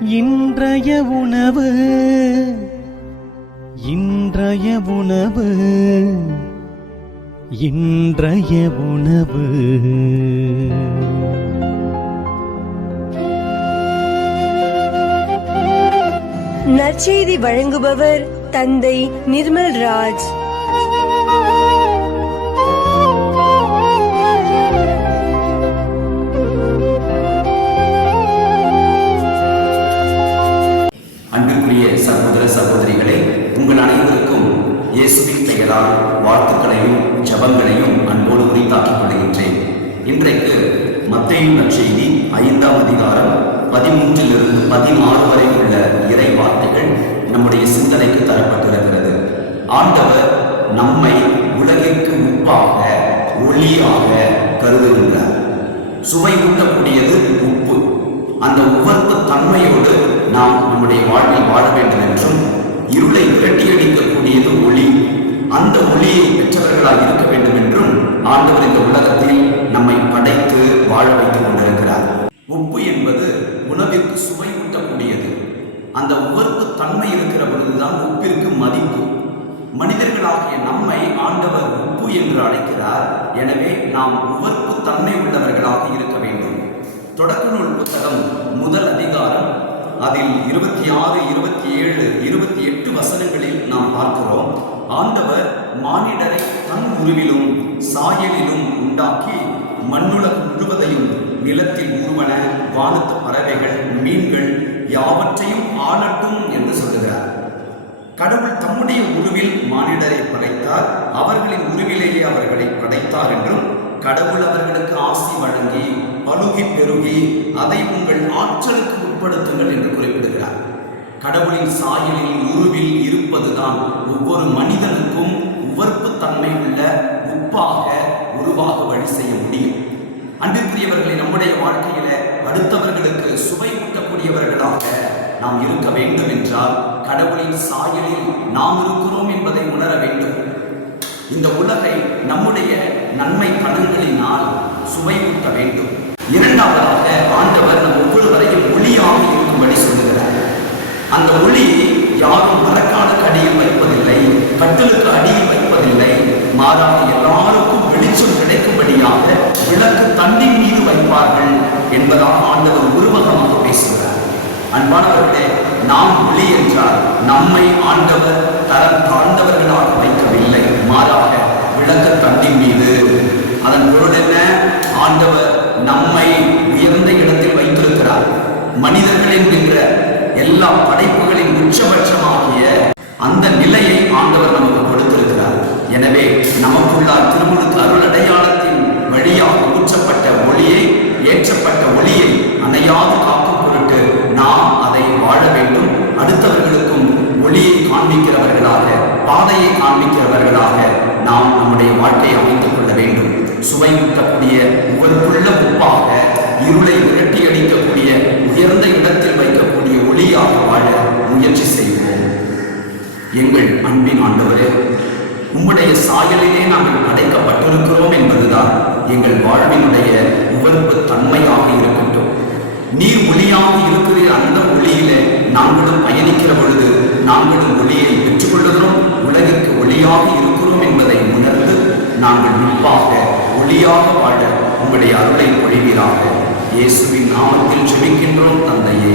இன்றைய உணவு இன்றைய உணவு இன்றைய உணவு. நற்செய்தி வழங்குபவர் தந்தை நிர்மல்ராஜ். அன்பிற்குரிய சகோதர சகோதரிகளே, உங்கள் அனைவருக்கும் இயேசுவின் பெயரால் வாழ்த்துக்களையும் ஜெபங்களையும் அன்போடு உரித்தாக்கிக் கொள்கின்றேன். இன்றைக்கு மத்தேயு நற்செய்தி 5ஆம் அதிகாரம் 13 16 வரை உள்ள இறை வார்த்தைகள் நம்முடைய சிந்தனைக்கு தரப்பட்டிருக்கிறது. ஆண்டவர் நம்மை உலகிற்கு உப்பாக ஒளியாக கருதுகின்றார். சுவை ஊட்டக்கூடியது உப்பு. அந்த உவர்ப்பு தன்மையோடு நாம் நம்முடைய வாழ்வில் வாழ வேண்டும் என்றும், இருளை விரட்டியடிக்கக்கூடியது ஒளி, அந்த ஒளியை பெற்றவர்களாக இருக்க வேண்டும் என்றும் ஆண்டவர் இந்த உலகத்தில் நம்மை படைத்து வாழ வைத்துக் கொண்டிருக்கிறார். உப்பு என்பது உணவிற்கு சுவை ஊட்டக்கூடியது. அந்த உவர்ப்பு தன்மை இருக்கிற பொழுதுதான் உப்பிற்கு மதிப்பு. மனிதர்களாகிய நம்மை ஆண்டவர் உப்பு என்று அழைக்கிறார். எனவே நாம் உவர்ப்பு தன்மை உள்ளவர்களாக இருக்க வேண்டும். தொடக்க நூல் புத்தகம் 1 அதிகாரம் அதில் 26, 27, 28 வசனங்களில் நாம் பார்க்கிறோம். ஆண்டவர் மானிடரை தன் உருவிலும் சாயலிலும் உண்டாக்கி மண்ணுலகம் முழுவதையும், நிலத்தில் ஊர்வன வானத்து பறவைகள், மீன்கள் யாவற்றையும் ஆளட்டும் என்று சொல்லுகிறார். கடவுள் தம்முடைய உருவில் மானிடரை படைத்தார், அவர்களின் உருவிலேயே அவர்களை படைத்தார் என்றும், கடவுள் அவர்களுக்கு ஆசி வழங்கி பலுகி பெருகி அதை உங்கள் ஆற்றலுக்கு உட்படுத்துங்கள் என்று குறிப்பிடுகிறார். கடவுளின் சாயலில் உருவில் இருப்பதுதான் ஒவ்வொரு மனிதனுக்கும் உவர்ப்பு தன்மை உள்ள உப்பாக உருவாக வழி செய்ய முடியும். அன்பிற்குரியவர்களை, நம்முடைய வாழ்க்கையில அடுத்தவர்களுக்கு சுவை ஊட்டக்கூடியவர்களாக நாம் இருக்க வேண்டும் என்றால் கடவுளின் சாயலில் நாம் இருக்கிறோம் என்பதை உணர வேண்டும். இந்த உலகை நம்முடைய நன்மை கடன்களினால் சுவை ஊட்ட வேண்டும். இரண்டாவதாக ஆண்டவர் நம் ஒவ்வொருவரையும் ஒளியாக இருக்கும்படி சொல்லுகிறார். அந்த ஒளி யாரும் மரக்காலுக்கு அடியில் வைப்பதில்லை, கட்டிலுக்கு அடியில் வைப்பதில்லை, மாறாக எல்லாருக்கும் வெளிச்சம் கிடைக்கும்படியாக விளக்கு தண்ணின் மீது வைப்பார்கள் என்பதாக ஆண்டவர் உருவகமாக பேசுகிறார். அன்பானவர்களே, நாம் ஒளி என்றால் நம்மை ஆண்டவர் தரம் தாழ்ந்தவர்களாக வைக்கவில்லை, மாறாக விளக்கு தண்ணின் மீது. அதன் பொருள் என்ன? ஆண்டவர் நம்மை உயர்ந்த இடத்தில் வைத்திருக்கிறார். மனிதர்கள் என்கின்ற எல்லா படைப்புகளின் உச்சபட்சமாகிய அந்த நிலையை ஆண்டவர் நமக்கு கொடுத்திருக்கிறார். எனவே நமக்குள்ளார் திருமுழுக்கு அருளடையாளத்தின் வழியாக ஊற்றப்பட்ட ஒளியை, ஏற்றப்பட்ட ஒளியை அணையாது காக்கும் பொருட்டு நாம் அதை வாழ வேண்டும். அடுத்தவர்களுக்கும் ஒளியை காண்பிக்கிறவர்களாக, பாதையை காண்பிக்கிறவர்களாக நாம் நம்முடைய வாழ்க்கையை அமைத்துக் கொள்ள வேண்டும். சுவை ஊட்டக்கூடிய உவர்ப்புள்ள உப்பாக, இருளை விரட்டி அடிக்கக்கூடிய உயர்ந்த இடத்தில் வைக்கக்கூடிய ஒளியாக வாழ முயற்சி செய்வோம். எங்கள் அன்பின் ஆண்டவரே, உம்முடைய சாயலிலே நாங்கள் படைக்கப்பட்டிருக்கிறோம் என்பதுதான் எங்கள் வாழ்வினுடைய உவர்ப்பு தன்மையாக இருக்கட்டும். நீர் ஒளியாக இருக்கிற அந்த ஒளியிலே நாங்களும் பயணிக்கிற பொழுது நாங்களும் ஒளியை பெற்றுக்கொள்ளுகிறோம், உலகிற்கு ஒளியாக இருக்கிறோம் என்பதை உணர்ந்து நாங்கள் உப்பாக ஒளியாக வாழ உங்களுடைய அருளை பொழிவீராக. இயேசுவின் நாமத்தில் ஜெபிக்கின்றோம் தந்தையே.